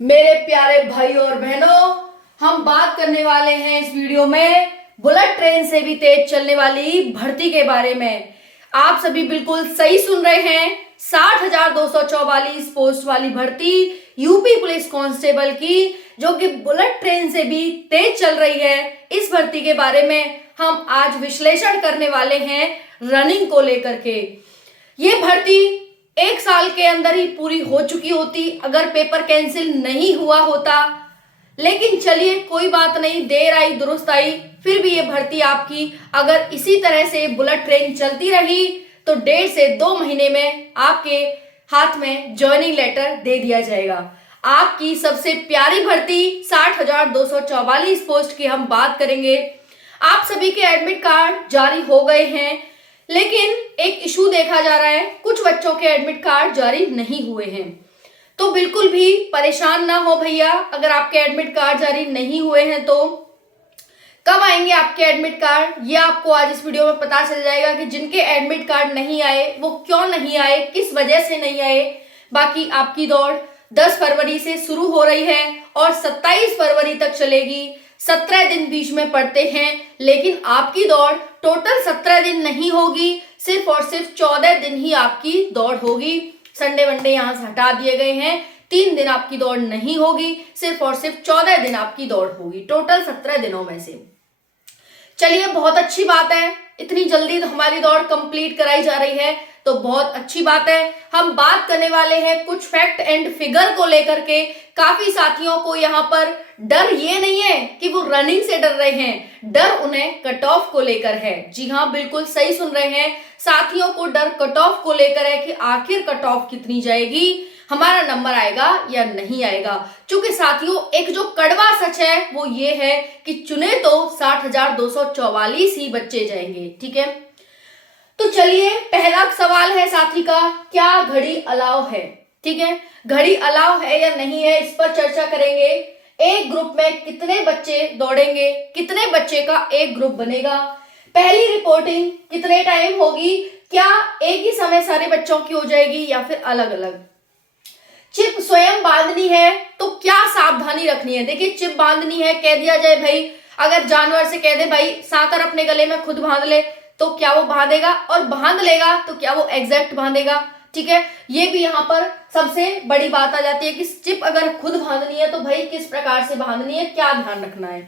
मेरे प्यारे भाई और बहनों, हम बात करने वाले हैं इस वीडियो में बुलेट ट्रेन से भी तेज चलने वाली भर्ती के बारे में। आप सभी बिल्कुल सही सुन रहे हैं। 60,244 पोस्ट वाली भर्ती यूपी पुलिस कांस्टेबल की, जो कि बुलेट ट्रेन से भी तेज चल रही है। इस भर्ती के बारे में हम आज विश्लेषण करने वाले हैं रनिंग को लेकर के। ये भर्ती 1 साल के अंदर ही पूरी हो चुकी होती अगर पेपर कैंसिल नहीं हुआ होता, लेकिन चलिए कोई बात नहीं, देर आई दुरुस्त आई। फिर भी ये भर्ती आपकी अगर इसी तरह से बुलेट ट्रेन चलती रही तो 1.5 से 2 महीने में आपके हाथ में ज्वाइनिंग लेटर दे दिया जाएगा। आपकी सबसे प्यारी भर्ती 60,244 पोस्ट की हम बात करेंगे। आप सभी के एडमिट कार्ड जारी हो गए हैं, लेकिन एक इशू देखा जा रहा है, कुछ बच्चों के एडमिट कार्ड जारी नहीं हुए हैं। तो बिल्कुल भी परेशान ना हो भैया, अगर आपके एडमिट कार्ड जारी नहीं हुए हैं तो कब आएंगे आपके एडमिट कार्ड, ये आपको आज इस वीडियो में पता चल जाएगा कि जिनके एडमिट कार्ड नहीं आए वो क्यों नहीं आए, किस वजह से नहीं आए। बाकी आपकी दौड़ 10 फरवरी से शुरू हो रही है और 27 फरवरी तक चलेगी। 17 दिन बीच में पड़ते हैं, लेकिन आपकी दौड़ टोटल 17 दिन नहीं होगी, सिर्फ और सिर्फ 14 दिन ही आपकी दौड़ होगी। संडे वनडे यहाँ से हटा दिए गए हैं। 3 दिन आपकी दौड़ नहीं होगी, सिर्फ और सिर्फ 14 दिन आपकी दौड़ होगी टोटल 17 दिनों में से। चलिए, बहुत अच्छी बात है, इतनी जल्दी हमारी दौड़ कंप्लीट कराई जा रही है तो बहुत अच्छी बात है। हम बात करने वाले हैं कुछ फैक्ट एंड फिगर को लेकर के। काफी साथियों को यहाँ पर डर ये नहीं है कि वो रनिंग से डर रहे हैं, डर उन्हें कट ऑफ को लेकर है। जी हाँ, बिल्कुल सही सुन रहे हैं, साथियों को डर कट ऑफ को लेकर है कि आखिर कट ऑफ कितनी जाएगी, हमारा नंबर आएगा या नहीं आएगा। क्योंकि साथियों, एक जो कड़वा सच है वो ये है कि चुने तो 60,244 ही बच्चे जाएंगे। ठीक है, तो चलिए, पहला सवाल है साथी का, क्या घड़ी अलाउ है? ठीक है, घड़ी अलाउ है या नहीं है, इस पर चर्चा करेंगे। एक ग्रुप में कितने बच्चे दौड़ेंगे, कितने बच्चे का एक ग्रुप बनेगा, पहली रिपोर्टिंग कितने टाइम होगी, क्या एक ही समय सारे बच्चों की हो जाएगी या फिर अलग अलग, चिप स्वयं बांधनी है तो क्या सावधानी रखनी है। देखिए, चिप बांधनी है, कह दिया जाए भाई, अगर जानवर से कह दे भाई साकर अपने गले में खुद बांध ले, तो क्या वो बांधेगा? और बांध लेगा तो क्या वो एग्जैक्ट बांधेगा? ठीक है, ये भी यहाँ पर सबसे बड़ी बात आ जाती है कि चिप अगर खुद बांधनी है तो भाई किस प्रकार से बांधनी है, क्या ध्यान रखना है।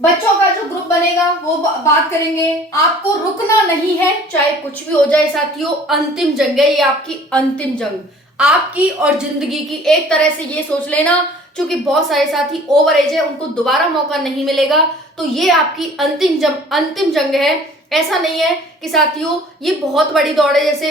बच्चों का जो ग्रुप बनेगा वो बात करेंगे। आपको रुकना नहीं है, चाहे कुछ भी हो जाए साथियों। अंतिम जंग है ये, आपकी अंतिम जंग, आपकी और जिंदगी की। एक तरह से ये सोच लेना, क्योंकि बहुत सारे साथी ओवर एज है, उनको दोबारा मौका नहीं मिलेगा, तो ये आपकी अंतिम जंग है। ऐसा नहीं है कि साथियों ये बहुत बड़ी दौड़ है, जैसे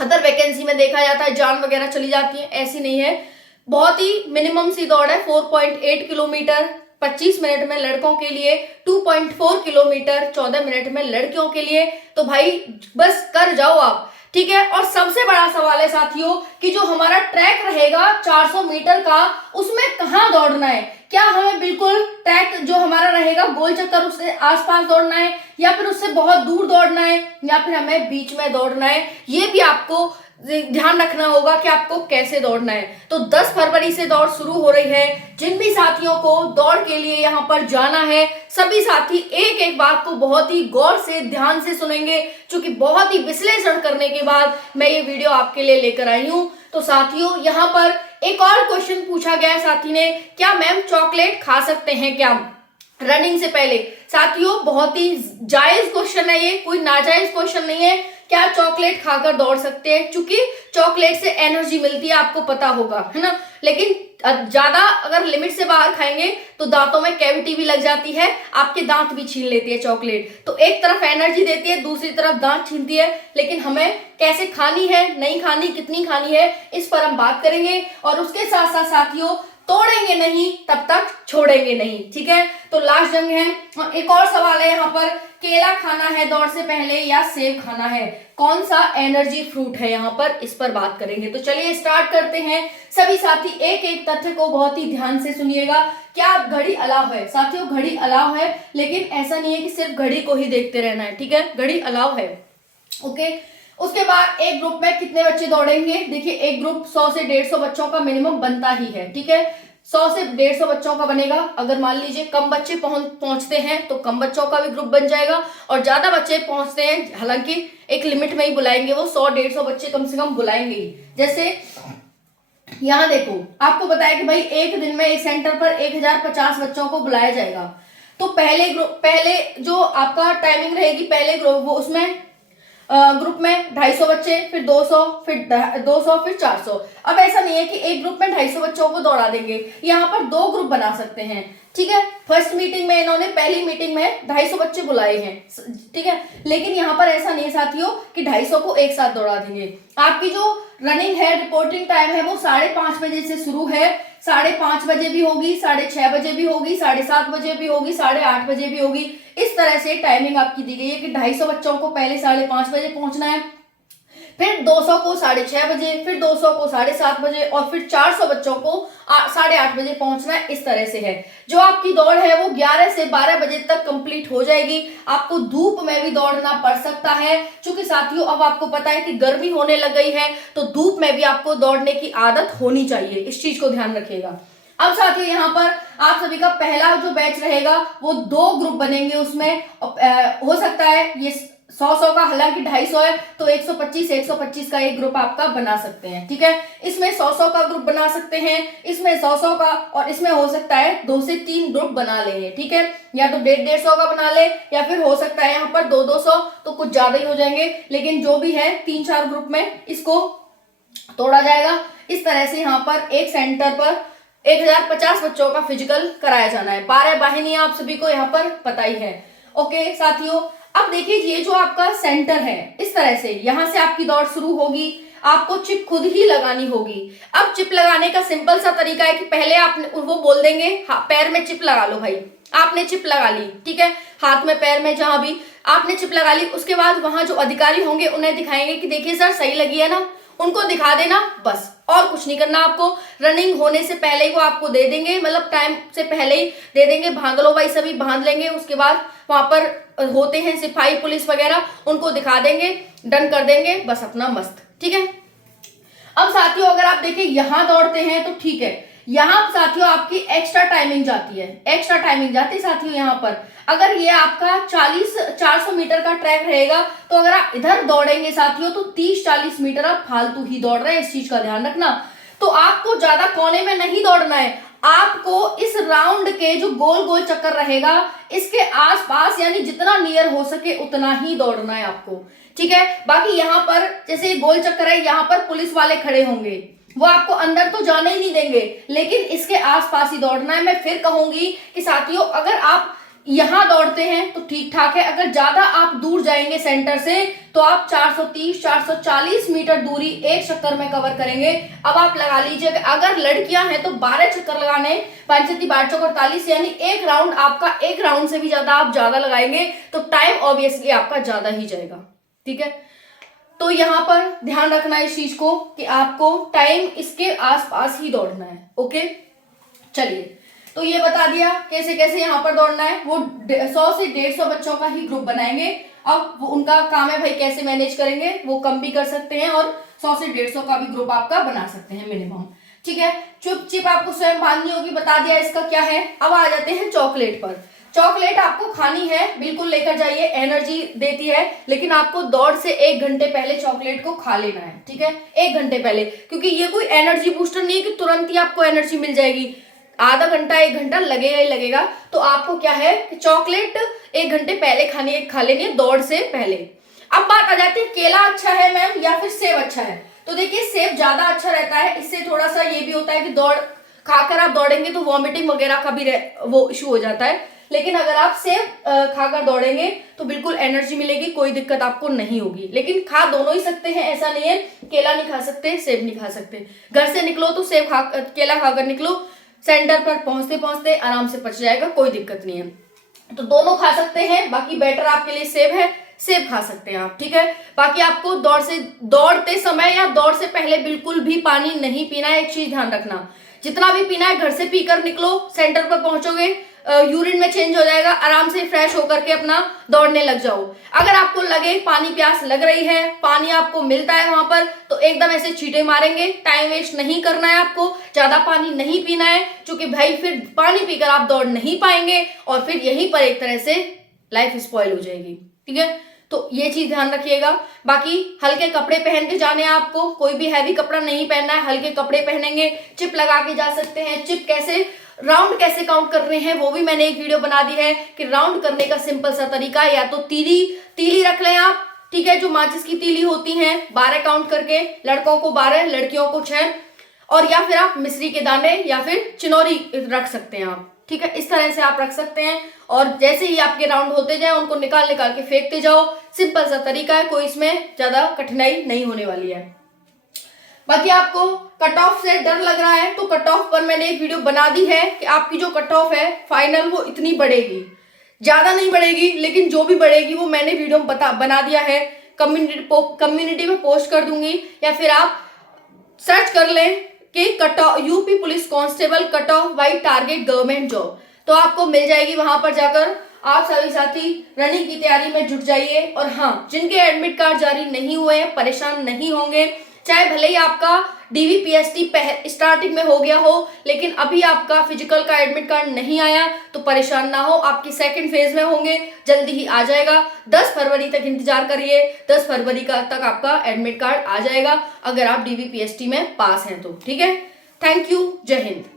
अदर वैकेंसी में देखा जाता है जान वगैरह चली जाती है, ऐसी नहीं है। बहुत ही मिनिमम सी दौड़ है। 4.8 किलोमीटर 25 मिनट में लड़कों के लिए, 2.4 किलोमीटर 14 मिनट में लड़कियों के लिए। तो भाई बस कर जाओ आप। ठीक है, और सबसे बड़ा सवाल है साथियों कि जो हमारा ट्रैक रहेगा 400 मीटर का, उसमें कहाँ दौड़ना है। क्या हमें बिल्कुल ट्रैक जो हमारा रहेगा गोल चक्कर उससे आसपास दौड़ना है, या फिर उससे बहुत दूर दौड़ना है, या फिर हमें बीच में दौड़ना है, ये भी आपको ध्यान रखना होगा कि आपको कैसे दौड़ना है। तो 10 फरवरी से दौड़ शुरू हो रही है। जिन भी साथियों को दौड़ के लिए यहाँ पर जाना है, सभी साथी एक एक बात को बहुत ही गौर से ध्यान से सुनेंगे, क्योंकि बहुत ही विश्लेषण करने के बाद मैं ये वीडियो आपके लिए लेकर आई हूँ। तो साथियों, यहाँ पर एक और क्वेश्चन पूछा गया है साथी ने, क्या मैम चॉकलेट खा सकते हैं क्या रनिंग से पहले? साथियों, बहुत ही जायज क्वेश्चन है ये, कोई नाजायज क्वेश्चन नहीं है। क्या चॉकलेट खाकर दौड़ सकते हैं? क्योंकि चॉकलेट से एनर्जी मिलती है, आपको पता होगा, है ना। लेकिन ज्यादा अगर लिमिट से बाहर खाएंगे तो दांतों में कैविटी भी लग जाती है, आपके दांत भी छीन लेती है चॉकलेट। तो एक तरफ एनर्जी देती है, दूसरी तरफ दांत छीनती है। लेकिन हमें कैसे खानी है, नहीं खानी, कितनी खानी है, इस पर हम बात करेंगे। और उसके साथ साथ साथियों, तोड़ेंगे नहीं तब तक छोड़ेंगे नहीं। ठीक है, तो लास्ट जंग है। एक और सवाल है यहाँ पर, केला खाना है दौड़ से पहले या सेब खाना है, कौन सा एनर्जी फ्रूट है यहाँ पर, इस पर बात करेंगे। तो चलिए स्टार्ट करते हैं। सभी साथी एक एक तथ्य को बहुत ही ध्यान से सुनिएगा। क्या घड़ी अलाव है? साथियों, घड़ी अलाव है, लेकिन ऐसा नहीं है कि सिर्फ घड़ी को ही देखते रहना है। ठीक है, घड़ी अलाव है। ओके, उसके बाद एक ग्रुप में कितने बच्चे दौड़ेंगे, देखिए एक ग्रुप 100 से 150 बच्चों का मिनिमम बनता ही है, ठीक है। 100 से 150 बच्चों का बनेगा। अगर मान लीजिए कम बच्चे पहुंचते हैं तो कम बच्चों का भी ग्रुप बन जाएगा, और ज्यादा बच्चे पहुंचते हैं, हालांकि एक लिमिट में ही बुलाएंगे, वो 100-150 बच्चे कम से कम बुलाएंगे ही। जैसे यहाँ देखो आपको बताया कि भाई एक दिन में एक सेंटर पर 1050 बच्चों को बुलाया जाएगा। तो पहले जो आपका टाइमिंग रहेगी, पहले ग्रुप वो उसमें ग्रुप में 250 बच्चे, फिर 200, फिर 200, फिर 400। अब ऐसा नहीं है कि एक ग्रुप में 250 बच्चों को दौड़ा देंगे, यहाँ पर 2 ग्रुप बना सकते हैं, ठीक है। फर्स्ट मीटिंग में इन्होंने पहली मीटिंग में 250 बच्चे बुलाए हैं, ठीक है, लेकिन यहाँ पर ऐसा नहीं है साथियों कि 250 को एक साथ दौड़ा देंगे। आपकी जो रनिंग है, रिपोर्टिंग टाइम है, वो 5:30 बजे से शुरू है, 5:30 बजे भी होगी, 6:30 बजे भी होगी, 7:30 बजे भी होगी, 8:30 बजे भी होगी। इस तरह से टाइमिंग आपकी दी गई है कि 250 बच्चों को पहले 5:30 बजे पहुंचना है, फिर 200 को 6:30 बजे, फिर 200 को 7:30 बजे, और फिर 400 बच्चों को 8:30 बजे पहुंचना है। इस तरह से है। जो आपकी दौड़ है वो 11 से 12 बजे तक कंप्लीट हो जाएगी। आपको धूप में भी दौड़ना पड़ सकता है, क्योंकि साथियों अब आपको पता है कि गर्मी होने लग गई है, तो धूप में भी आपको दौड़ने की आदत होनी चाहिए, इस चीज को ध्यान रखिएगा। अब साथियों यहाँ पर आप सभी का पहला जो बैच रहेगा वो 2 ग्रुप बनेंगे, उसमें हो सकता है ये 100 का, हालांकि 250 है तो 125 का एक ग्रुप आपका बना सकते हैं, ठीक है। इसमें 100 का ग्रुप बना सकते हैं, इसमें 100 का, और इसमें हो सकता है 2 से 3 ग्रुप बना लेंगे, ठीक है। या तो 150 का बना ले, या फिर हो सकता है यहाँ पर 200 तो कुछ ज्यादा ही हो जाएंगे, लेकिन जो भी है 3-4 ग्रुप में इसको तोड़ा जाएगा। इस तरह से यहाँ पर एक सेंटर पर 1050 बच्चों का फिजिकल कराया जाना है। 12 वाहिनियां आप सभी को यहाँ पर पता ही है। ओके साथियों, अब देखिए ये जो आपका सेंटर है, इस तरह से यहाँ से आपकी दौड़ शुरू होगी। आपको चिप खुद ही लगानी होगी। अब चिप लगाने का सिंपल सा तरीका है कि पहले आप वो बोल देंगे हाँ, पैर में चिप लगा लो भाई। आपने चिप लगा ली, ठीक है, हाथ में, पैर में, जहां भी आपने चिप लगा ली। उसके बाद वहां जो अधिकारी होंगे उन्हें दिखाएंगे कि देखिए सर सही लगी है ना, उनको दिखा देना, बस और कुछ नहीं करना आपको। रनिंग होने से पहले ही वो आपको दे देंगे, मतलब टाइम से पहले ही दे देंगे, भाग लो भाई, सभी बांध लेंगे। उसके बाद वहां पर होते हैं सिपाही पुलिस वगैरह, उनको दिखा देंगे, डन कर देंगे, बस अपना मस्त, ठीक है। अब साथियों अगर आप देखिए यहां दौड़ते हैं तो ठीक है, यहाँ साथियों आपकी एक्स्ट्रा टाइमिंग जाती है, एक्स्ट्रा टाइमिंग जाती है साथियों। यहाँ पर अगर ये आपका 400 मीटर का ट्रैक रहेगा, तो अगर आप इधर दौड़ेंगे साथियों तो 30-40 मीटर आप फालतू ही दौड़ रहे हैं, इस चीज का ध्यान रखना। तो आपको ज्यादा कोने में नहीं दौड़ना है, आपको इस राउंड के जो गोल गोल चक्कर रहेगा इसके आसपास, यानी जितना नियर हो सके उतना ही दौड़ना है आपको, ठीक है। बाकी यहाँ पर जैसे गोल चक्कर है, यहाँ पर पुलिस वाले खड़े होंगे, वो आपको अंदर तो जाने ही नहीं देंगे, लेकिन इसके आसपास ही दौड़ना है। मैं फिर कहूंगी कि साथियों अगर आप यहां दौड़ते हैं तो ठीक ठाक है, अगर ज्यादा आप दूर जाएंगे सेंटर से तो आप 430-440 मीटर दूरी एक चक्कर में कवर करेंगे। अब आप लगा लीजिए अगर लड़कियां हैं तो 12 चक्कर लगाने, 5-4-48, यानी एक राउंड आपका, एक राउंड से भी ज्यादा आप ज्यादा लगाएंगे तो टाइम ऑब्वियसली आपका ज्यादा ही जाएगा, ठीक है। तो यहाँ पर ध्यान रखना है इस चीज को कि आपको टाइम इसके आसपास ही दौड़ना है। ओके चलिए, तो ये बता दिया कैसे कैसे यहाँ पर दौड़ना है। वो 100 से 150 बच्चों का ही ग्रुप बनाएंगे। अब वो उनका काम है भाई कैसे मैनेज करेंगे, वो कम भी कर सकते हैं और 100 से 150 का भी ग्रुप आपका बना सकते हैं मिनिमम, ठीक है। चिप आपको स्वयं बांधनी होगी, बता दिया इसका क्या है। अब आ जाते हैं चॉकलेट पर। चॉकलेट आपको खानी है, बिल्कुल लेकर जाइए, एनर्जी देती है, लेकिन आपको दौड़ से 1 घंटे पहले चॉकलेट को खा लेना है, ठीक है, 1 घंटे पहले, क्योंकि ये कोई एनर्जी बूस्टर नहीं है कि तुरंत ही आपको एनर्जी मिल जाएगी। आधा घंटा 1 घंटा लगेगा ही लगेगा। तो आपको क्या है कि चॉकलेट 1 घंटे पहले खा लेनी है दौड़ से पहले। अब बात आ जाती है केला अच्छा है मैम या फिर सेब अच्छा है। तो देखिए सेब ज्यादा अच्छा रहता है, इससे थोड़ा सा ये भी होता है कि दौड़ खाकर आप दौड़ेंगे तो वॉमिटिंग वगैरह का भी वो इशू हो जाता है, लेकिन अगर आप सेब खाकर दौड़ेंगे तो बिल्कुल एनर्जी मिलेगी, कोई दिक्कत आपको नहीं होगी। लेकिन खा दोनों ही सकते हैं, ऐसा नहीं है केला नहीं खा सकते सेब नहीं खा सकते। घर से निकलो तो केला खाकर निकलो, सेंटर पर पहुंचते पहुंचते आराम से पच जाएगा, कोई दिक्कत नहीं है। तो दोनों खा सकते हैं, बाकी बेटर आपके लिए सेब है, सेब खा सकते हैं आप, ठीक है। बाकी आपको दौड़ते समय या दौड़ से पहले बिल्कुल भी पानी नहीं पीना है। एक चीज ध्यान रखना, जितना भी पीना है घर से पीकर निकलो, सेंटर पर पहुंचोगे यूरिन में चेंज हो जाएगा, आराम से फ्रेश होकर के अपना दौड़ने लग जाओ। अगर आपको लगे पानी प्यास लग रही है, पानी आपको मिलता है वहां पर, तो एकदम ऐसे छींटे मारेंगे, टाइम वेस्ट नहीं करना है आपको, ज्यादा पानी नहीं पीना है, क्योंकि भाई फिर पानी पीकर आप दौड़ नहीं पाएंगे और फिर यहीं पर एक तरह से लाइफ स्पॉइल हो जाएगी। ठीक है, तो ये चीज ध्यान रखिएगा। बाकी हल्के कपड़े पहन के जाने हैं आपको, कोई भी हैवी कपड़ा नहीं पहनना है, हल्के कपड़े पहनेंगे, चिप लगा के जा सकते हैं। चिप कैसे, राउंड कैसे काउंट करने हैं वो भी मैंने एक वीडियो बना दी है कि राउंड करने का सिंपल सा तरीका है, या तो तीली रख लें आप, ठीक है, जो माचिस की तीली होती हैं 12 काउंट करके, लड़कों को 12, लड़कियों को 6, और या फिर आप मिश्री के दाने या फिर चिनौरी रख सकते हैं आप। ठीक है, इस तरह से आप रख सकते हैं और जैसे ही आपके राउंड होते जाए उनको निकाल के फेंकते जाओ। सिंपल सा तरीका है, कोई इसमें ज्यादा कठिनाई नहीं होने वाली है। बाकी आपको कट ऑफ से डर लग रहा है तो कट ऑफ पर मैंने एक वीडियो बना दी है कि आपकी जो कट ऑफ है फाइनल वो इतनी बढ़ेगी, ज्यादा नहीं बढ़ेगी, लेकिन जो भी बढ़ेगी वो मैंने वीडियो में बना दिया है, कम्युनिटी में पोस्ट कर दूंगी, या फिर आप सर्च कर लें कि cut off UP police constable cut off by target government job, तो आपको मिल जाएगी। वहां पर जाकर आप सभी साथी रनिंग की तैयारी में जुट जाइए। और हाँ, जिनके एडमिट कार्ड जारी नहीं हुए हैं परेशान नहीं होंगे, चाहे भले ही आपका डीवीपीएसटी स्टार्टिंग में हो गया हो लेकिन अभी आपका फिजिकल का एडमिट कार्ड नहीं आया तो परेशान ना हो, आपकी सेकंड फेज में होंगे, जल्दी ही आ जाएगा। 10 फरवरी तक इंतजार करिए, 10 फरवरी तक आपका एडमिट कार्ड आ जाएगा अगर आप डीवीपीएसटी में पास हैं तो। ठीक है, थैंक यू, जय हिंद।